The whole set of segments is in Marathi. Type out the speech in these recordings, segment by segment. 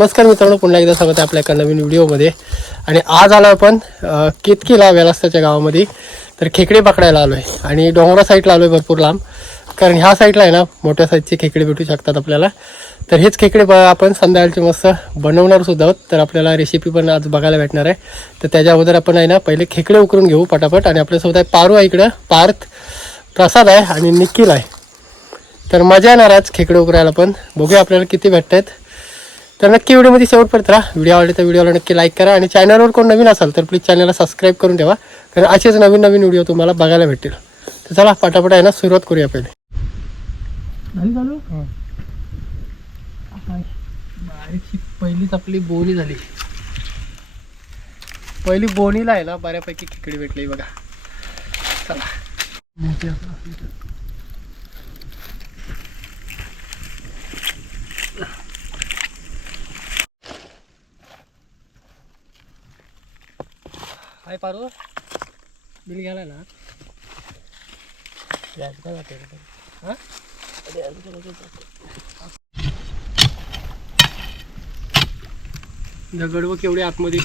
नमस्कार मित्रांनो पुन्हा एकदा स्वागत आहे आपल्या एका नवीन व्हिडिओमध्ये. आणि आज आलो आपण अ, केतकीला वेलास्ताच्या गावामध्ये तर खेकडे पकडायला आलो आहे आणि डोंगरा साईडला आलो आहे भरपूर लांब. कारण ह्या साईडला आहे ना मोठ्या साईजचे खेकडे भेटू शकतात आपल्याला. तर हेच खेकडे ब आपण संध्याकाळचे मस्त बनवणार सुद्धा आहोत. तर आपल्याला रेसिपी पण आज बघायला भेटणार आहे. तर त्याच्या अगोदर आपण आहे ना पहिले खेकडे उकरून घेऊ पटापट. आणि आपल्यासोबत आहे पारू आहे इकडं. पार्थ प्रसाद आहे आणि निखिल आहे. तर मजा येणार आज खेकडे उकरायला पण. बघूया आपल्याला किती भेटत आहेत तर नक्की व्हिडिओमध्ये शेवटपर्यंत राहा. व्हिडिओ आवडले तर व्हिडिओला नक्की लाईक करा आणि चॅनलवर कोण नवीन असाल तर प्लीज चॅनलला सबस्क्राईब करून ठेवा. कारण असेच नवीन नवीन व्हिडिओ तुम्हाला बघायला भेटतील. तर चला पटापट आहे ना सुरुवात करूया पहिले. बारीकशी पहिलीच आपली बोनी झाली. पहिली बोनीला आहे ना बऱ्यापैकी खेकडी भेटली बघा. चला. काय पारू बिल घ्यायला ना? हां? दगड व केवढे आतमध्ये.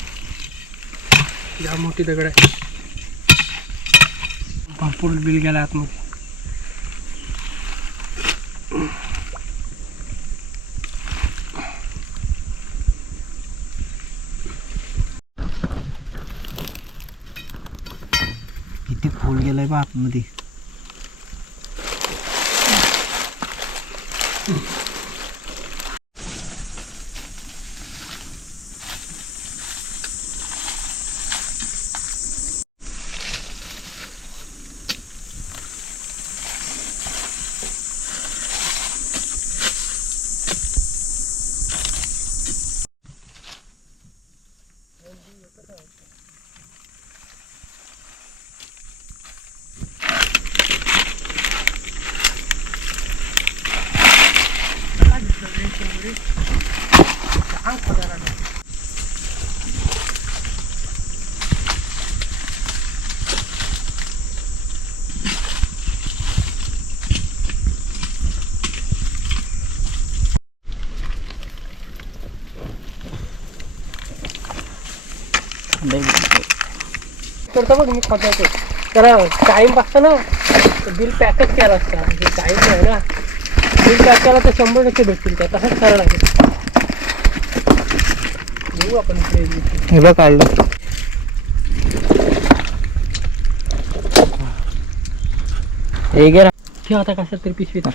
या मोठी दगड आहे. भरपूर बिल गेला आतमध्ये किती खोल गेलाय करतो बघ मी खोटायचो त्याला टाईम बघता ना बिल पॅकच केला असता. म्हणजे टाईम नाही ना बिल पॅक केला तर शंभर टक्के भेटतील त्या. तसंच करायला लागेल. बघू आपण हे काढलं. हे गे ठेव आता कशात तरी पिशवीत.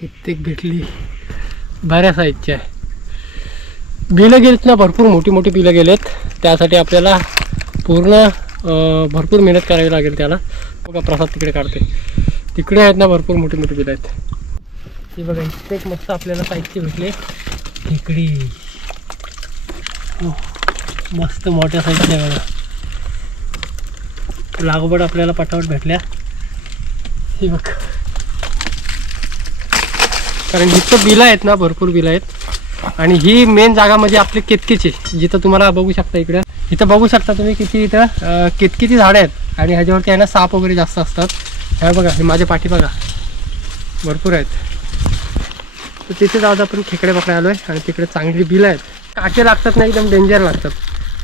कित्येक भेटली. बऱ्या साईजची आहे बिलं गेलीत ना भरपूर मोठी मोठी बिलं गेलेत. त्यासाठी आपल्याला पूर्ण भरपूर मेहनत करावी लागेल त्याला. बघा प्रसाद तिकडे काढते तिकडे आहेत ना भरपूर मोठी मोठी बिलं आहेत. ही बघा इथे एक मस्त आपल्याला साहित्य भेटले. खेकडी मस्त मोठ्या साईजची आहे बघा. लागोबड आपल्याला पटावट भेटल्या. हे बघ. कारण जितकं बिलं आहेत ना भरपूर बिलं आहेत. आणि ही मेन जागा म्हणजे आपली केतकीची? जिथं तुम्हाला बघू शकता इकडं. इथं बघू शकता तुम्ही किती इथं केतकीची झाडं आहेत. आणि ह्याच्यावरती आहे ना साप वगैरे जास्त असतात. ह्या बघा हे माझ्या पाठी बघा. भरपूर आहेत. तर तिथे जाऊन आपण खेकडे पकडायला आलो आहे आणि तिकडे चांगली बिलं आहेत. काटे लागतात ना एकदम डेंजर लागतात.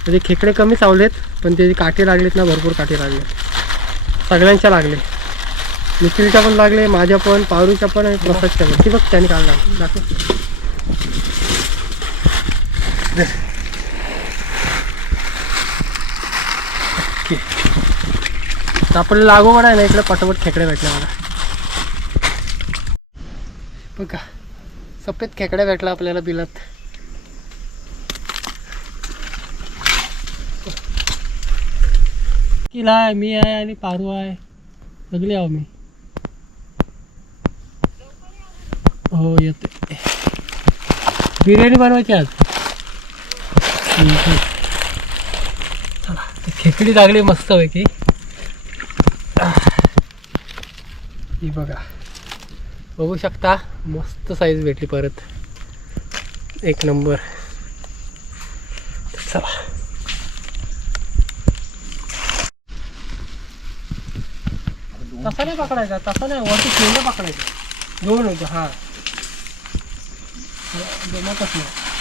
म्हणजे खेकडे कमी चावलेत पण ते काटे लागलेत ना भरपूर काटे लागले. सगळ्यांच्या लागले. निखिलच्या पण लागले माझ्या पण पारूच्या पण आणि प्रसादच्या पण. ती बघ त्याने काढला. दाखव. आपल्याला लागोवड आहे ना इकडे पटापट खेकडे भेटले मला. बघा सफेद खेकड्या भेटला आपल्याला बिलात. किला आहे मी आहे आणि पारू आहे. सगळे आहो मी. हो येते बिर्याणी बनवायची आज. चला खेकडी लागली मस्त पैकी. ही बघा. बघू शकता मस्त साईज भेटली परत. एक नंबर चला. तसा नाही पकडायचा तसा नाही. वरती शेंगा पकडायचं दोन होतं हां. जमतच नाही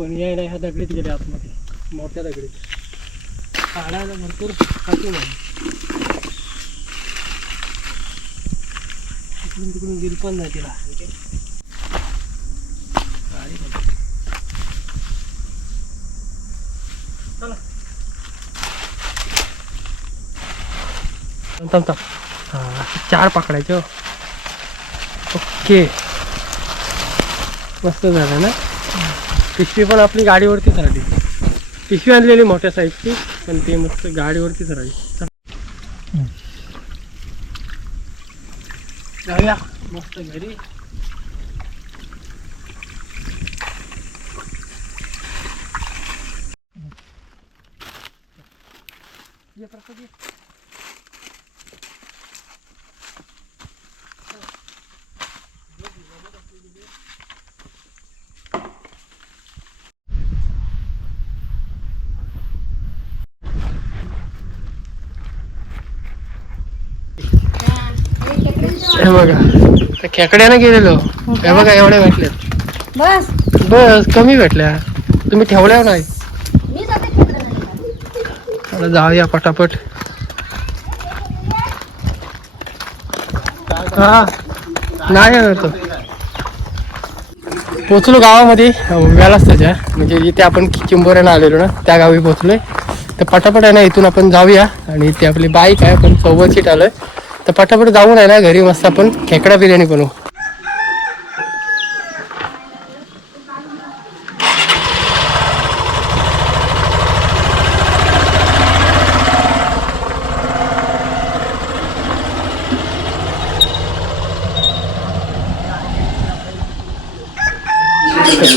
पण यायला ह्या दगडीत गेले आतमध्ये. मोठ्या दगडीत. काढायला भरपूर कठीण आहे. तिकडून गेली पण नाही तिला. थांब थांब हां चार पाकडायचे हो. ओके. मस्त झालं ना? पिशवी पण आपली गाडीवरतीच राहिली. पिशवी आणलेली मोठ्या साईजची पण ती मस्त गाडीवरतीच राहिली. जाऊया. मस्त घरी. ये प्रसाद हे बघा. खेकड्यानं गेलेलो. हे बघा एवढ्या भेटल्यात बस. बस कमी भेटल्या. तुम्ही ठेवल्या नाही? मी जाते जाऊया पटापट. हा. नाही येणार तो. पोचलो गावामध्ये. व्यालास्ताच्या म्हणजे इथे आपण चिंबोऱ्यानं आलेलो ना त्या गावी पोचलोय. तर पटापट आहे ना इथून आपण जाऊया. आणि इथे आपली बाईक आहे आपण चौबत सीट आलोय. तर पटापट जाऊन आहे ना घरी मस्त आपण खेकडा बिर्याणी बनवू.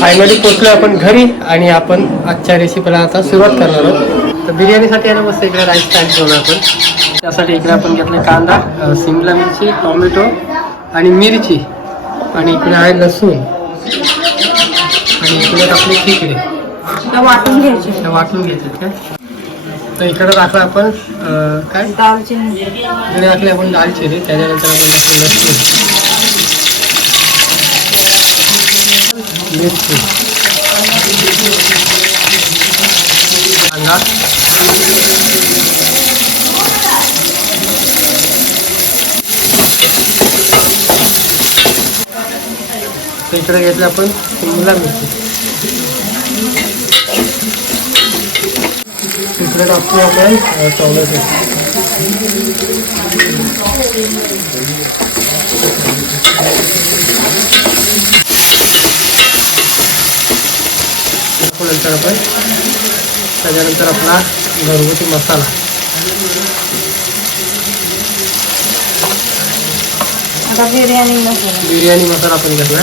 फायनली पोचलो आपण घरी आणि आपण आजच्या रेसिपीला आता सुरुवात करणार आहोत. तर बिर्याणीसाठी आहे ना मस्त इकडे राईस स्टँड करू आपण. त्यासाठी इकडे आपण घेतला कांदा अ, शिमला मिरची टोमॅटो आणि मिरची. आणि इकडे आहे लसूण. आणि इकडे आपले खेकडे वाटून घ्यायची. वाटून घ्यायचे काय? तर इकडे टाकलं आपण काय? दालचिनी इकडे टाकले आपण दालचिनी त्याच्यानंतर आपण टाकलं लसूण. मिरची. कांदा इकडे घेतलं आपण शिमला मिरची. इकडे टाकतो आपण टोमॅटो. नंतर आपण. त्याच्यानंतर आपला घरगुती मसाला. आता बिर्याणी मसाला. बिर्याणी मसाला आपण घेतला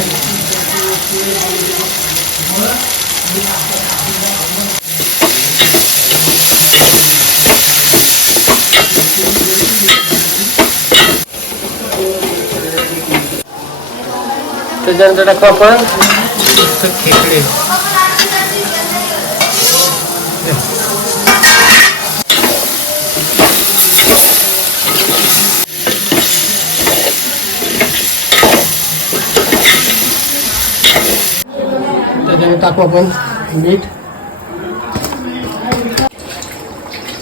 त्याच्यानंतर टाकू आपण खेकडे टाकू आपण मीठ.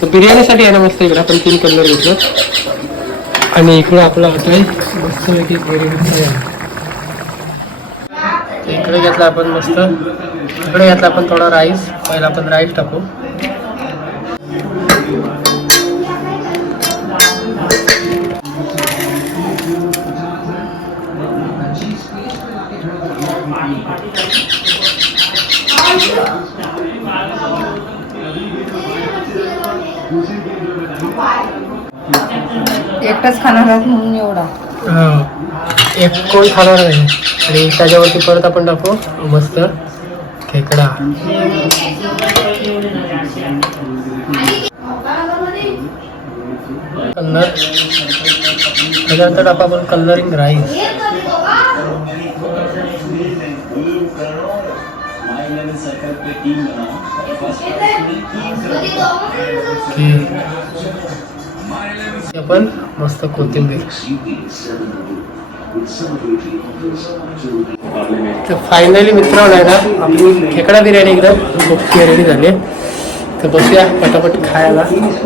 तर बिर्याणीसाठी आहे ना मस्त इकडे आपण तीन कलर घेतलं आणि इकडे आपला होतोय मस्त पैकी बिर्याणी इकडे घेतला आपण मस्त. इकडे घेतला आपण थोडा राईस पहिला आपण राईस टाकू. एकटाच खाणार आहात म्हणून एवढा. अं, एक कोण खाणार नाही. आणि त्याच्यावरती परत आपण टाकू. मस्त. खेकडा कलर. त्याच्यानंतर टाकू आपण कलरिंग राईस. आपण मस्त कोथिंबीर. तर फायनली मित्रांनो आहे ना आपली खेकडा बिर्याणी एकदम रेडी झाली तर बसूया पटापट खायला.